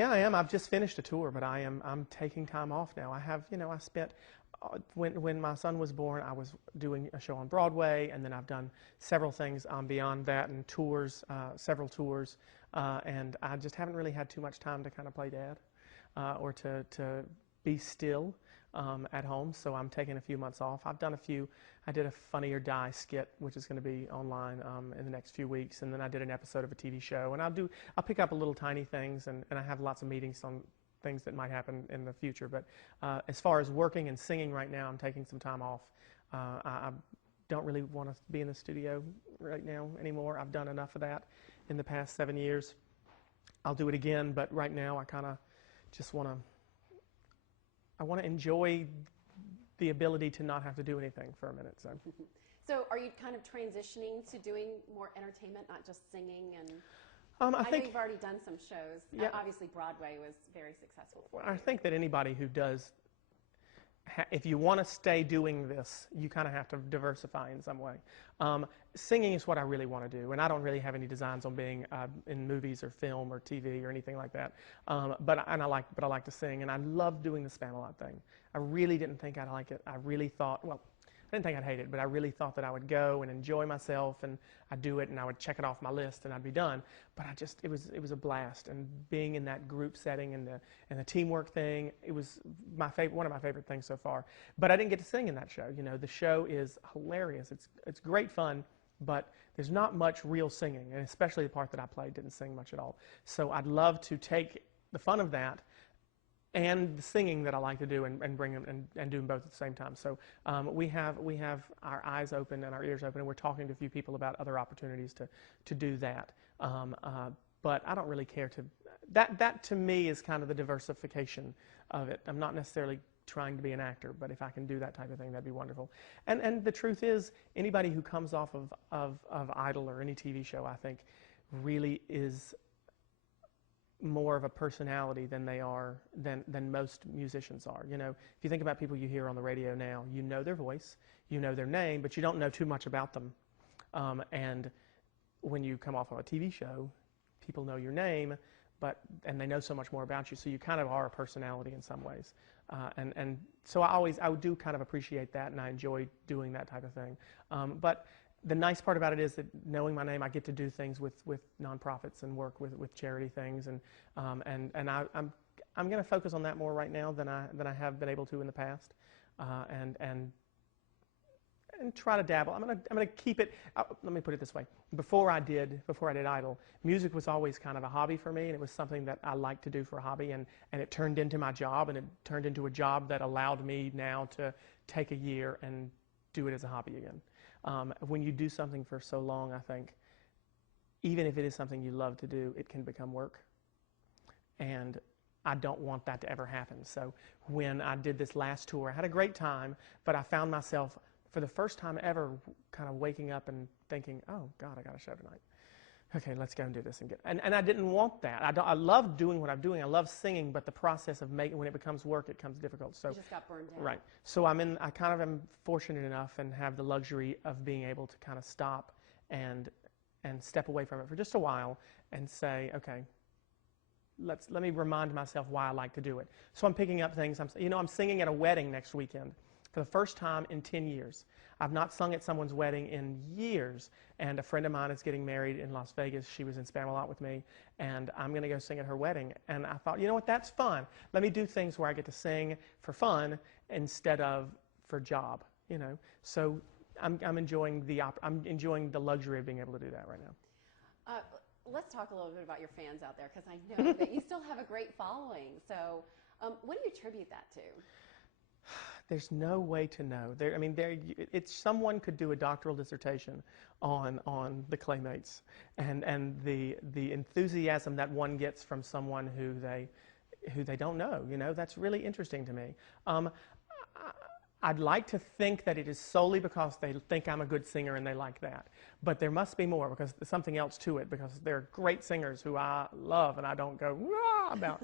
Yeah, I am. I've just finished a tour, but I'm taking time off now. I have, I spent when my son was born, I was doing a show on Broadway, and then I've done several things beyond that, and tours, several tours, and I just haven't really had too much time to kind of play dad or to be still at home. So I'm taking a few months off. I've done a few. I did a Funny or Die skit, which is going to be online in the next few weeks, and then I did an episode of a TV show, and I'll pick up little tiny things, and I have lots of meetings on things that might happen in the future. But as far as working and singing right now, I'm taking some time off. I don't really want to be in the studio right now anymore. I've done enough of that in the past 7 years. I'll do it again, but right now I kind of just want to enjoy the ability to not have to do anything for a minute. So are you kind of transitioning to doing more entertainment, not just singing? And I think know you've already done some shows. Yeah. Obviously, Broadway was very successful for you. I think that anybody who does, if you want to stay doing this, you kind of have to diversify in some way. Singing is what I really want to do, and I don't really have any designs on being in movies or film or TV or anything like that. But I like to sing, and I love doing the Spamalot thing. I really didn't think I'd like it. I really thought, well, I didn't think I'd hate it, but I really thought that I would go and enjoy myself, and I'd do it, and I would check it off my list, and I'd be done. But it was a blast, and being in that group setting and the teamwork thing, it was one of my favorite things so far. But I didn't get to sing in that show. The show is hilarious. It's great fun, but there's not much real singing, and especially the part that I played didn't sing much at all. So I'd love to take the fun of that and the singing that I like to do and bring them and do them both at the same time. So we have our eyes open and our ears open, and we're talking to a few people about other opportunities to do that. But I don't really care to. That to me is kind of the diversification of it. I'm not necessarily trying to be an actor, but if I can do that type of thing, that'd be wonderful. And the truth is, anybody who comes off of Idol or any TV show, I think, really is more of a personality than they are than most musicians are. If you think about people you hear on the radio now, you know their voice, you know their name, but you don't know too much about them. And when you come off of a TV show, people know your name, and they know so much more about you, so you kind of are a personality in some ways. And so I do kind of appreciate that, and I enjoy doing that type of thing. But the nice part about it is that knowing my name, I get to do things with nonprofits and work with charity things, and I'm going to focus on that more right now than I have been able to in the past, and try to dabble. I'm going to keep it. Let me put it this way: before I did Idol, music was always kind of a hobby for me, and it was something that I liked to do for a hobby, and it turned into my job, and it turned into a job that allowed me now to take a year and do it as a hobby again. When you do something for so long, I think, even if it is something you love to do, it can become work. And I don't want that to ever happen. So when I did this last tour, I had a great time, but I found myself, for the first time ever, kind of waking up and thinking, oh, God, I got a show tonight. Okay, let's go and do this. And I didn't want that. I love doing what I'm doing. I love singing, but the process of when it becomes work, it becomes difficult. So you just got burned down. Right. So I kind of am fortunate enough and have the luxury of being able to kind of stop and step away from it for just a while and say, okay, let me remind myself why I like to do it. So I'm picking up things. I'm singing at a wedding next weekend for the first time in 10 years. I've not sung at someone's wedding in years, and a friend of mine is getting married in Las Vegas. She was in Spamalot with me, and I'm going to go sing at her wedding. And I thought, you know what, that's fun. Let me do things where I get to sing for fun instead of for job. So I'm enjoying the luxury of being able to do that right now. Let's talk a little bit about your fans out there, because I know that you still have a great following. So what do you attribute that to? There's no way to know. Someone could do a doctoral dissertation on the Claymates and the enthusiasm that one gets from someone who they don't know. That's really interesting to me. I'd like to think that it is solely because they think I'm a good singer and they like that. But there must be more, because there's something else to it, because they're great singers who I love and I don't go rah about.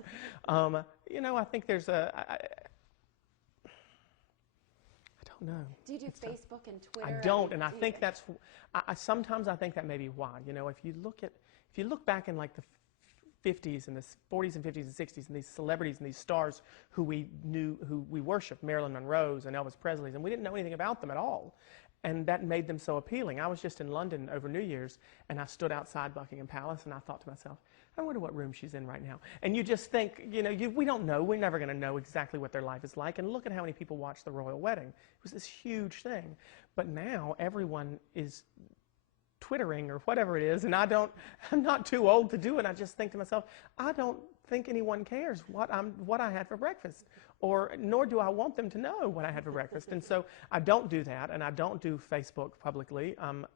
I think there's no. Do you do Facebook and Twitter? I don't, and I think that's. sometimes I think that may be why. If you look back in like the 50s and the 40s and 50s and 60s, and these celebrities and these stars who we knew, who we worshiped, Marilyn Monroe's and Elvis Presley's, and we didn't know anything about them at all. And that made them so appealing. I was just in London over New Year's, and I stood outside Buckingham Palace, and I thought to myself, I wonder what room she's in right now. And you just think, we don't know. We're never going to know exactly what their life is like. And look at how many people watched the royal wedding. It was this huge thing. But now everyone is Twittering or whatever it is, and I'm not too old to do it. I just think to myself, I don't think anyone cares what I had for breakfast, or nor do I want them to know what I had for breakfast. And so I don't do that, and I don't do Facebook publicly. On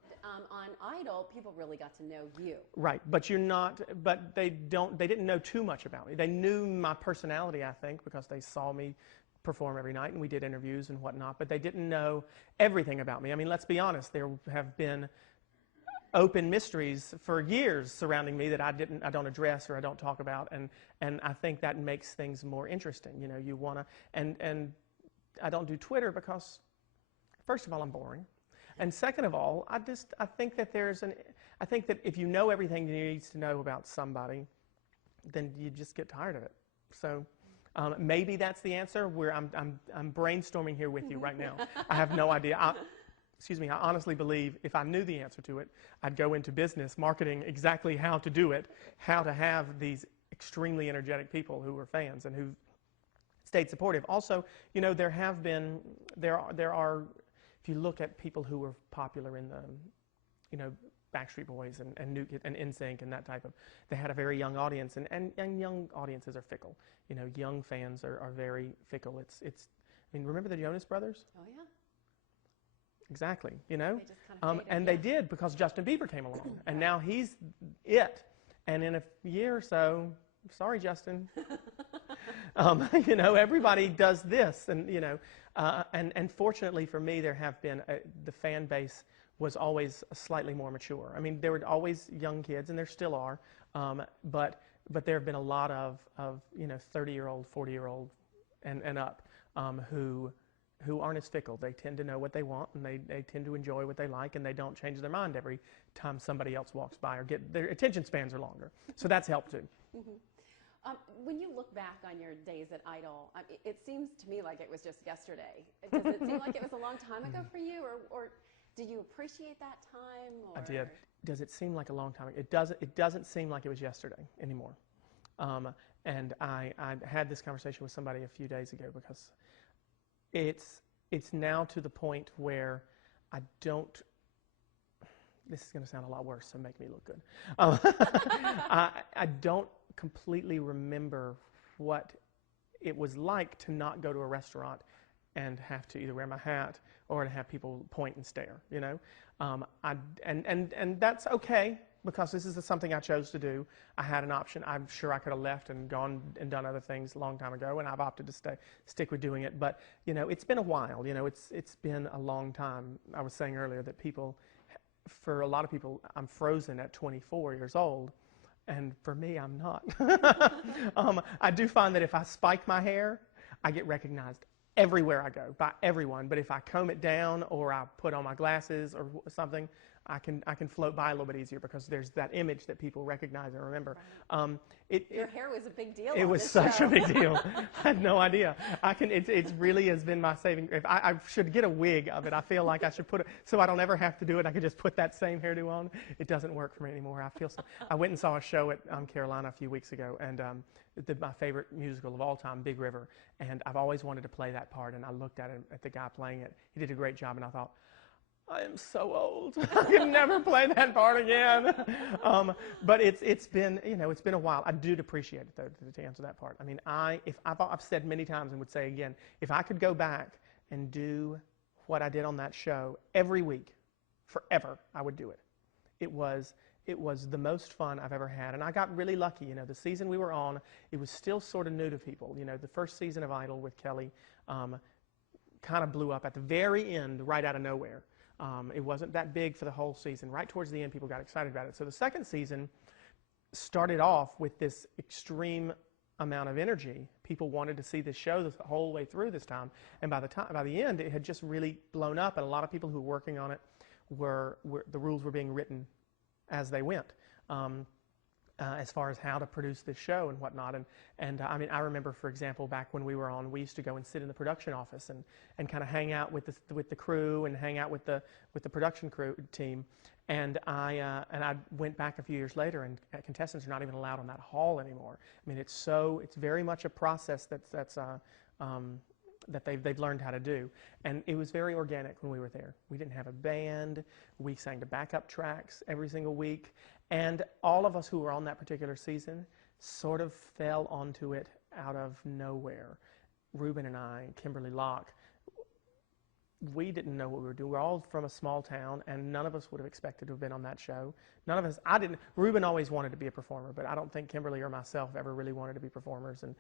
Idol, people really got to know you. Right, but they didn't know too much about me. They knew my personality, I think, because they saw me perform every night, and we did interviews and whatnot, but they didn't know everything about me. I mean, let's be honest, there have been open mysteries for years surrounding me that I don't address or I don't talk about, and I think that makes things more interesting. You want to, and I don't do Twitter because, first of all, I'm boring, and second of all, I think that I think that if you know everything you need to know about somebody, then you just get tired of it. So maybe that's the answer. I'm brainstorming here with you right now. I have no idea. I honestly believe if I knew the answer to it, I'd go into business, marketing exactly how to do it, how to have these extremely energetic people who are fans and who stayed supportive. Also, there are, if you look at people who were popular in the, Backstreet Boys and NSYNC and that type of, they had a very young audience, and young audiences are fickle. Young fans are very fickle. Remember the Jonas Brothers? Oh, yeah. Exactly, They just kind of faded, they did, because Justin Bieber came along, and now he's it. And in a year or so, sorry, Justin, everybody does this, and fortunately for me, there have been the fan base was always slightly more mature. I mean, there were always young kids, and there still are, but there have been a lot of 30-year-old, 40-year-old, and up who aren't as fickle. They tend to know what they want, and they tend to enjoy what they like, and they don't change their mind every time somebody else walks by, or their attention spans are longer. So that's helped too. Mm-hmm. When you look back on your days at Idol, it seems to me like it was just yesterday. Does it seem like it was a long time ago for you, or did you appreciate that time? Or? I did. Does it seem like a long time ago? It doesn't seem like it was yesterday anymore. And I had this conversation with somebody a few days ago, because it's now to the point where I don't. This is going to sound a lot worse, so make me look good. I don't completely remember what it was like to not go to a restaurant and have to either wear my hat or to have people point and stare. And that's okay, because this is something I chose to do. I had an option. I'm sure I could have left and gone and done other things a long time ago, and I've opted to stick with doing it. But it's been a while. It's been a long time. I was saying earlier that for a lot of people, I'm frozen at 24 years old, and for me, I'm not. I do find that if I spike my hair, I get recognized everywhere I go by everyone. But if I comb it down or I put on my glasses or something, I can float by a little bit easier, because there's that image that people recognize and remember. Right. Your hair was a big deal. It was such a big deal. I had no idea. It really has been my saving. If I should get a wig of it. I feel like I should put it so I don't ever have to do it. I could just put that same hairdo on. It doesn't work for me anymore. I went and saw a show at Carolina a few weeks ago, and my favorite musical of all time, Big River, and I've always wanted to play that part. And I looked at the guy playing it. He did a great job, and I thought, I am so old. I can never play that part again. But it's been a while. I do appreciate it, though, to answer that part. I mean, I've said many times and would say again, if I could go back and do what I did on that show every week, forever, I would do it. It was the most fun I've ever had, and I got really lucky. The season we were on, it was still sort of new to people. The first season of Idol with Kelly kind of blew up at the very end, right out of nowhere. It wasn't that big for the whole season. Right towards the end, people got excited about it. So the second season started off with this extreme amount of energy. People wanted to see this show the whole way through this time, and by the end, it had just really blown up. And a lot of people who were working on it the rules were being written as they went. as far as how to produce this show and whatnot. And I mean, I remember, for example, back when we were on, we used to go and sit in the production office and kind of hang out with the crew and hang out with the production crew team. And I went back a few years later, and contestants are not even allowed on that hall anymore. I mean, it's very much a process that they've learned how to do. And it was very organic when we were there. We didn't have a band. We sang to backup tracks every single week. And all of us who were on that particular season sort of fell onto it out of nowhere. Ruben and I, Kimberly Locke, we didn't know what we were doing. We're all from a small town, and none of us would have expected to have been on that show. None of us, Ruben always wanted to be a performer, but I don't think Kimberly or myself ever really wanted to be performers and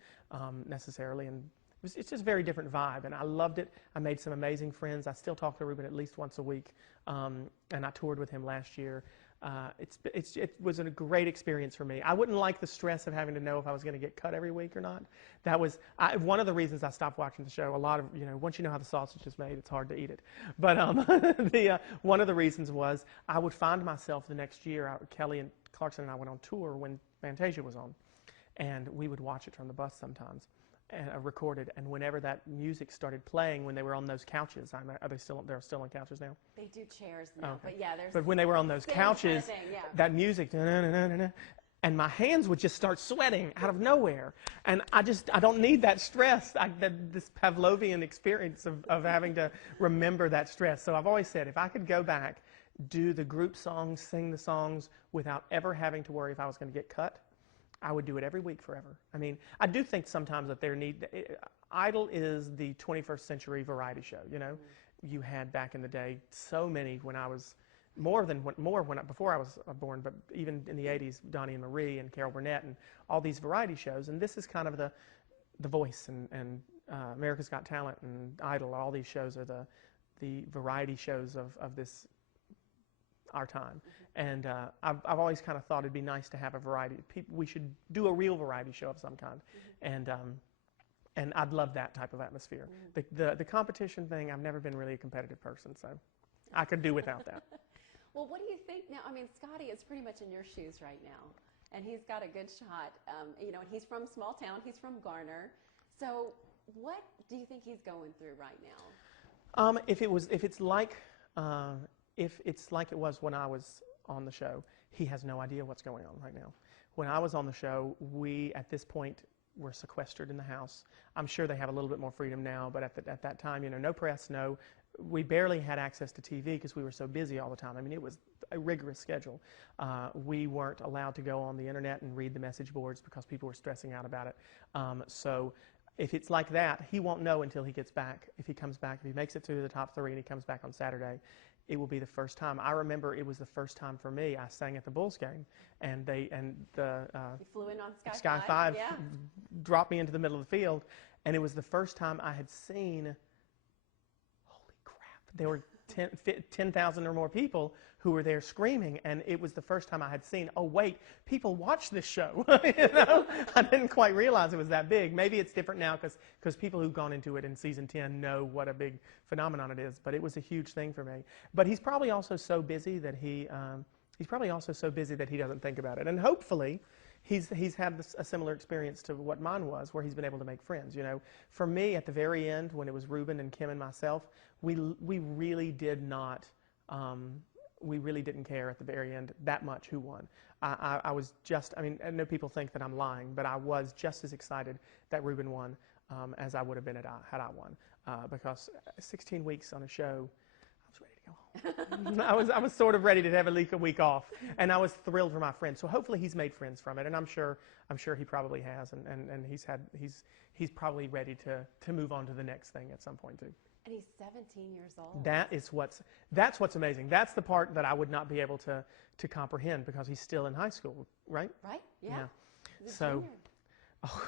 necessarily. And it's just a very different vibe, and I loved it. I made some amazing friends. I still talk to Ruben at least once a week, and I toured with him last year. It was a great experience for me. I wouldn't like the stress of having to know if I was going to get cut every week or not. That was one of the reasons I stopped watching the show. A lot of, once you know how the sausage is made, it's hard to eat it. But one of the reasons was I would find myself the next year, Kelly and Clarkson and I went on tour when Fantasia was on, and we would watch it from the bus sometimes. And recorded, and whenever that music started playing, when they were on those couches, they're still on couches now? They do chairs now, okay. But yeah, there's. But when they were on those couches, kind of thing, yeah. That music, and my hands would just start sweating out of nowhere, and I don't need that stress. This Pavlovian experience of having to remember that stress. So I've always said, if I could go back, do the group songs, sing the songs without ever having to worry if I was going to get cut, I would do it every week forever. I mean, I do think sometimes that Idol is the 21st century variety show, You had back in the day so many when I was, before I was born, but even in the 80s, Donnie and Marie and Carol Burnett and all these variety shows. And this is kind of the Voice and America's Got Talent and Idol. All these shows are the variety shows of this, our time. And I've always kind of thought it'd be nice to have a variety. We should do a real variety show of some kind, and I'd love that type of atmosphere. The competition thing, I've never been really a competitive person, so I could do without that. Well, what do you think now? I mean, Scotty is pretty much in your shoes right now, and he's got a good shot. And he's from small town. He's from Garner. So, what do you think he's going through right now? If it's like it was when I was on the show, he has no idea what's going on right now. When I was on the show, we, at this point, were sequestered in the house. I'm sure they have a little bit more freedom now, but at that time, no press, we barely had access to TV because we were so busy all the time. I mean, it was a rigorous schedule. We weren't allowed to go on the internet and read the message boards because people were stressing out about it. So if it's like that, he won't know until he gets back. If he comes back, if he makes it to the top 3 and he comes back on Saturday, it will be the first time. I remember it was the first time for me. I sang at the Bulls game, and you flew in on Sky 5 yeah. dropped me into the middle of the field, and it was the first time I had seen. Holy crap! There were 10,000 or more people who were there screaming, and it was the first time I had seen, oh wait, people watch this show. I didn't quite realize it was that big. Maybe it's different now because people who've gone into it in season 10 know what a big phenomenon it is, but it was a huge thing for me. But he's probably also so busy that he doesn't think about it. And hopefully he's had a similar experience to what mine was, where he's been able to make friends. For me, at the very end, when it was Ruben and Kim and myself, we really did not. We really didn't care at the very end that much who won. I was just, I know people think that I'm lying, but I was just as excited that Ruben won as I would have been had I won. Because 16 weeks on a show, I was ready to go home. I was sort of ready to have a week off, and I was thrilled for my friends. So hopefully he's made friends from it, and I'm sure he probably has, and he's probably ready to move on to the next thing at some point too. And he's 17 years old. That's what's amazing. That's the part that I would not be able to comprehend because he's still in high school, right? Right. Yeah. So. Oh.